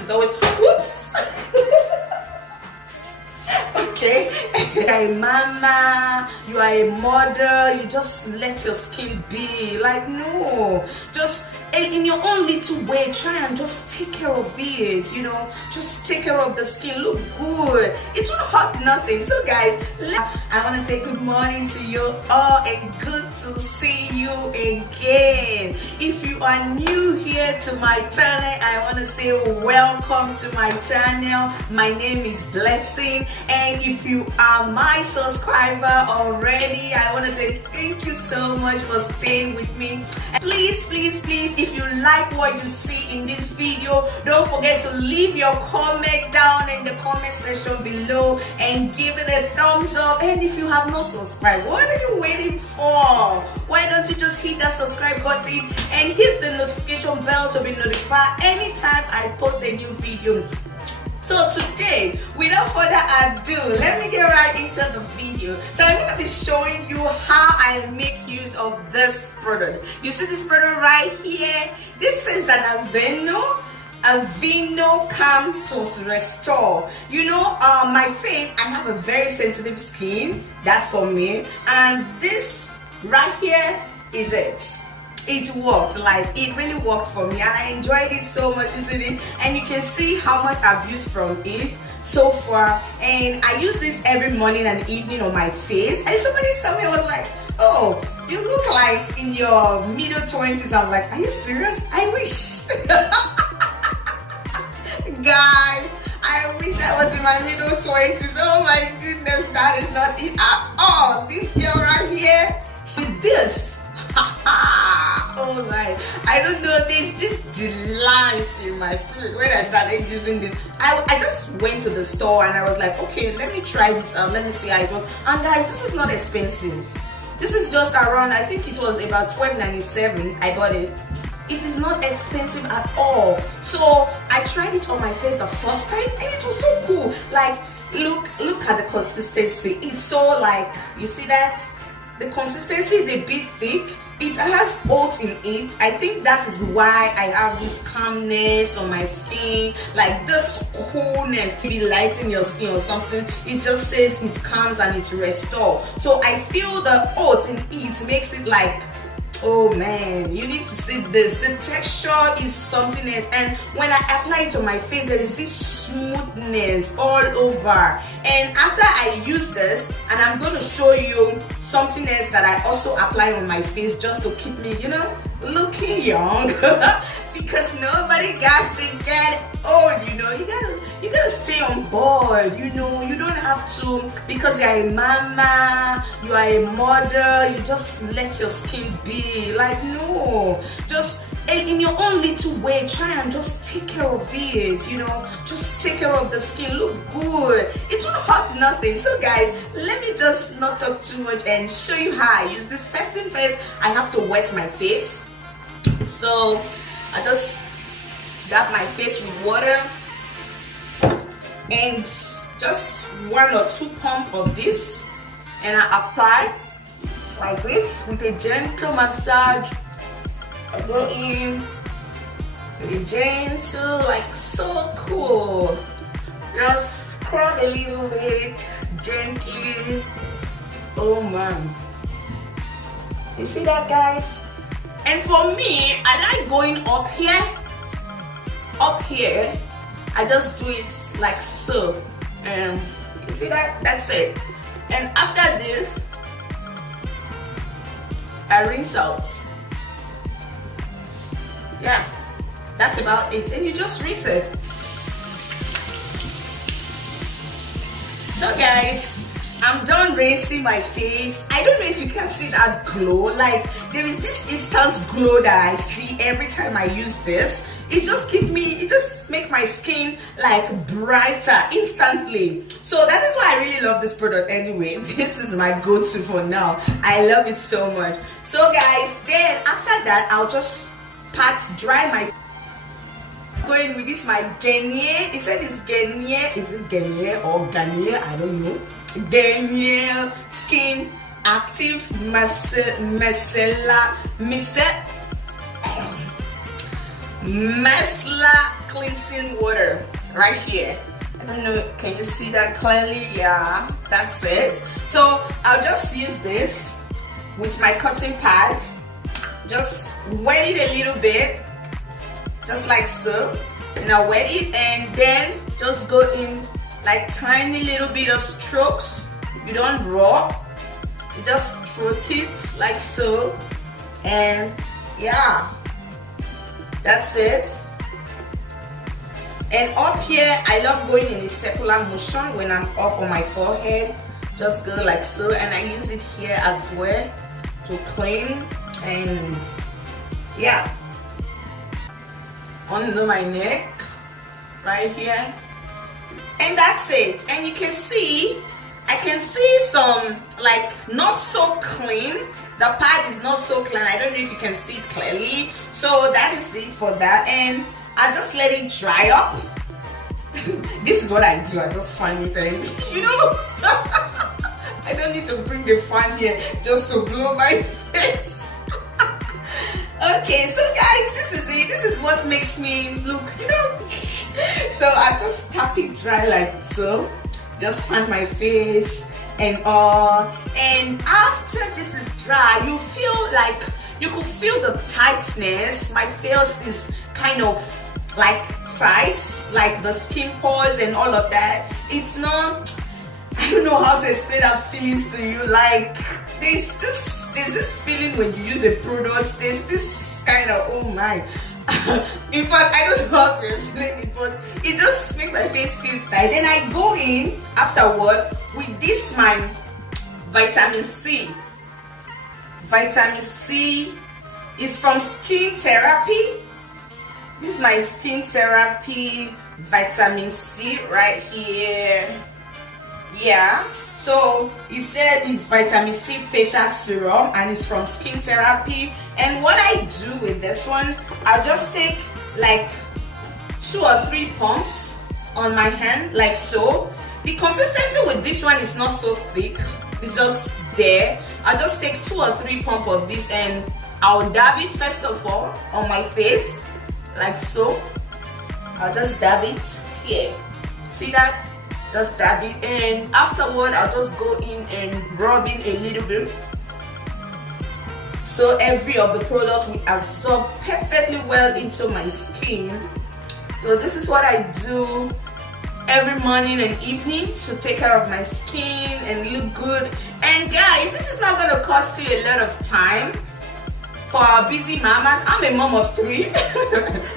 It's always whoops. Okay. You are a mama, you are a mother, you just let your skin be. Like, no, just in your own little way, try and just take care of it, you know, just take care of the skin, look good. It will hurt nothing. So guys, I want to say good morning to you all and good to see you again. If you are new here to my channel, I want to say welcome to my channel. My name is Blessing, and if you are my subscriber already, I want to say thank you so much for staying with me. Please, if you like what you see in this video, don't forget to leave your comment down in the comment section below and give it a thumbs up. And if you have not subscribed, what are you waiting for? Why don't you just hit that subscribe button and hit the notification bell to be notified anytime I post a new video. So today, without further ado, let me get right into the video. So I'm going to be showing you how I make use of this product. You see this product right here? This is an AVEENO Calm Plus Restore. You know, my face, I have a very sensitive skin. That's for me. And this right here is it. It worked, like it really worked for me, and I enjoyed it so much using it. And you can see how much I've used from it so far, and I use this every morning and evening on my face. And somebody told me, I was like, oh, you look like in your middle 20s. I'm like, are you serious? I wish. Guys, I wish I was in my middle 20s. Oh my goodness, that is not it at all. This girl right here, she did this. Oh my, I don't know, this delight in my spirit when I started using this. I just went to the store and I was like, okay, let me try this out, let me see how it works. And guys, this is not expensive. This is just around, I think it was about $12.97 I bought it. It is not expensive at all. So I tried it on my face the first time and it was so cool. Like, look at the consistency. It's so, like, you see that? The consistency is a bit thick. It has oat in it. I think that is why I have this calmness on my skin, like this coolness. Maybe lighten your skin or something. It just says it calms and it restores. So I feel the oat in it makes it like, oh man, you need to see this. The texture is something else, and when I apply it on my face, there is this smoothness all over. And after I use this, and I'm going to show you something else that I also apply on my face just to keep me, you know, looking young. Because nobody got to get old, you know. You gotta stay on board, you know. You don't have to, because you're a mama, you are a mother, you just let your skin be. Like, no, just in your own little way, try and just take care of it, you know. Just take care of the skin, look good. It will hurt nothing. So guys, let me just not talk too much and show you how I use this. First thing first, I have to wet my face. So I just dab my face with water and just 1 or 2 pumps of this, and I apply like this with a gentle massage. I go in with a gentle, like so cool. Just scrub a little bit gently. Oh man, you see that, guys? And for me, I like going up here. I just do it like so, and you see that? That's it. And after this, I rinse out. Yeah, that's about it. And you just rinse it. So guys, I'm done rinsing my face. I don't know if you can see that glow. Like, there is this instant glow that I see every time I use this. It just make my skin like brighter instantly. So that is why I really love this product anyway. This is my go-to for now. I love it so much. So guys, then after that, I'll just dry my going with this my Garnier. It said it's Garnier. Is it Garnier or Garnier? I don't know. Garnier Skin Active Micellar cleansing water right here. I don't know, can you see that clearly? Yeah, that's it. So I'll just use this with my cotton pad, just wet it a little bit, just like so, and I'll wet it, and then just go in like tiny little bit of strokes. You don't rub, you just stroke it like so, and yeah, that's it. And up here, I love going in a circular motion when I'm up on my forehead. Just go like so, and I use it here as well to clean, and yeah, under my neck right here, and that's it. And you can see, I can see some like not so clean. The pad is not so clean. I don't know if you can see it clearly. So that is it for that, and I just let it dry up. This is what I do. I just fan it, and you know, I don't need to bring a fan here just to blow my face. Okay, so guys, this is it. This is what makes me look, you know. So I just tap it dry like so. Just fan my face and all. And after this is dry, you feel like you could feel the tightness. My face is kind of like tight, like the skin pores and all of that. It's not, I don't know how to explain that feelings to you. Like there's this feeling when you use a product. There's this kind of, oh my. In fact, I don't know how to explain it, but it just makes my face feel tight. Then I go in afterward with this my vitamin C. Vitamin C is from Skin Therapy. This is my Skin Therapy vitamin C right here. Yeah, so it said it's vitamin C facial serum, and it's from Skin Therapy. And what I do with this one, I'll just take like 2 or 3 pumps on my hand like so. The consistency with this one is not so thick, it's just there. I'll just take 2 or 3 pumps of this, and I'll dab it first of all on my face like so. I'll just dab it here, see that? Just dab it, and afterward I'll just go in and rub in a little bit, so every of the product will absorb perfectly well into my skin. So this is what I do every morning and evening to take care of my skin and look good. And guys, this is not going to cost you a lot of time. For our busy mamas, I'm a mom of 3,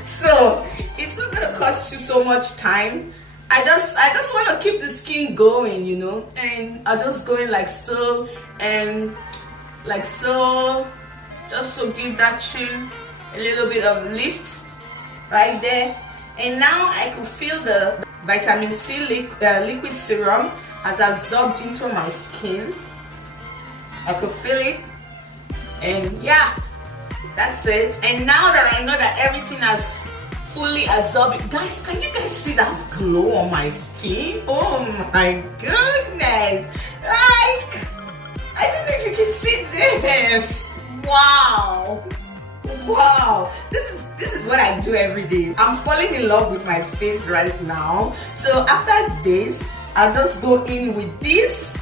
so it's not going to cost you so much time. I just want to keep the skin going, you know, and I just go in like so and like so, just to give that chin a little bit of lift right there. And now I could feel the vitamin C liquid serum has absorbed into my skin. I could feel it, and yeah, that's it. And now that I know that everything has fully absorbed, guys, can you guys see that glow on my skin? Oh my goodness, like, I don't know if you can see this. Wow, this is what I do every day. I'm falling in love with my face right now. So after this, I'll just go in with this,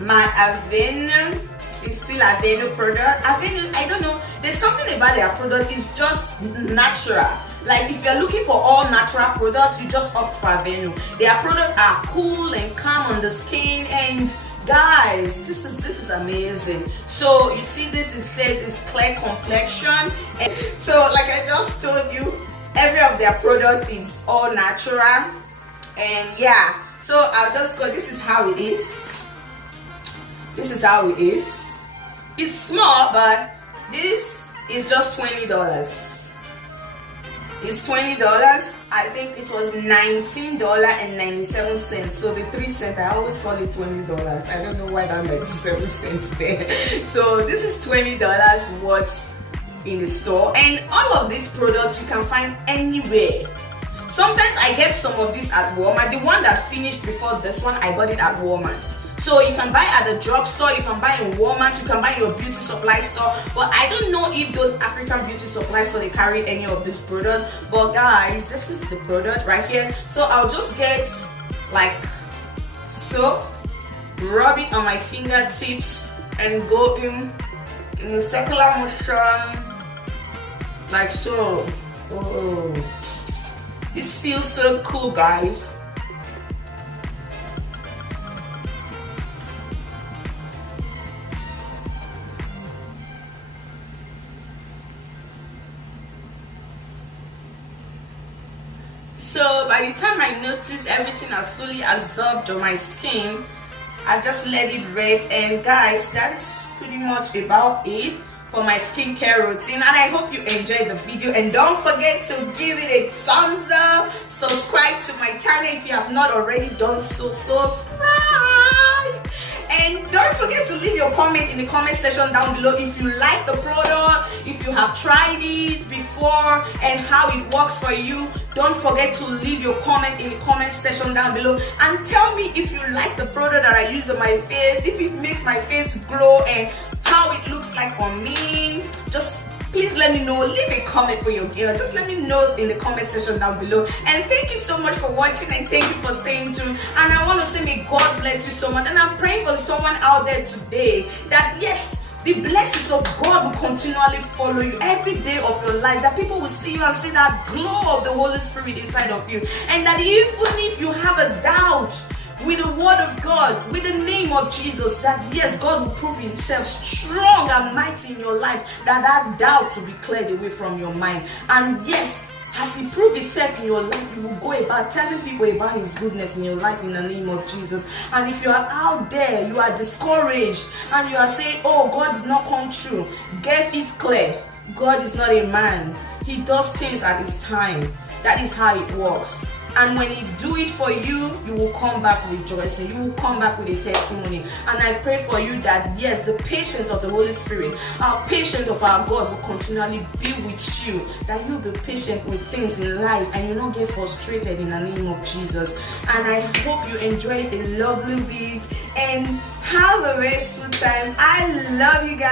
my AVEENO. It's still AVEENO product. AVEENO, I don't know, there's something about their product, it's just natural. Like if you're looking for all natural products, you just opt for AVEENO. Their products are cool and calm on the skin, and guys, this is amazing. So you see this, it says it's clear complexion, and so like I just told you, every of their product is all natural. And yeah, so I'll just go, this is how it is. This is how it is. It's small, but this is just $20. It's $20. I think it was $19.97. So the 3 cents, I always call it $20. I don't know why that 97 cents there. So this is $20 what's in the store, and all of these products you can find anywhere. Sometimes I get some of this at Walmart. The one that finished before this one, I bought it at Walmart. So you can buy at the drugstore, you can buy in Walmart, you can buy in your beauty supply store. But I don't know if those African beauty supply store they carry any of this product. But guys, this is the product right here. So I'll just get like so, rub it on my fingertips and go in a circular motion like so. Oh, this feels so cool, guys. So by the time I notice everything has fully absorbed on my skin, I just let it rest. And guys, that is pretty much about it for my skincare routine, and I hope you enjoyed the video. And don't forget to give it a thumbs up, subscribe to my channel if you have not already done so, subscribe, and don't forget to leave your comment in the comment section down below if you like the product, if you have tried it before and how it works for you. Don't forget to leave your comment in the comment section down below and tell me if you like the product that I use on my face, if it makes my face glow and how it looks like on me. Just please let me know. Leave a comment for your girl. Just let me know in the comment section down below. And thank you so much for watching, and thank you for staying tuned. And I want to say may God bless you so much. And I'm praying for someone out there today that yes, the blessings of God will continually follow you every day of your life, that people will see you and see that glow of the Holy Spirit inside of you, and that even if you have a doubt with the word of God, with the name of Jesus, that yes, God will prove himself strong and mighty in your life, that doubt will be cleared away from your mind. And yes, as he proved himself in your life, you will go about telling people about his goodness in your life in the name of Jesus. And if you are out there, you are discouraged and you are saying, oh, God did not come true, get it clear. God is not a man. He does things at his time. That is how it works. And when he do it for you, you will come back rejoicing. You will come back with a testimony. And I pray for you that yes, the patience of the Holy Spirit, our patience of our God will continually be with you. That you'll be patient with things in life and you'll not get frustrated in the name of Jesus. And I hope you enjoyed a lovely week and have a restful time. I love you guys.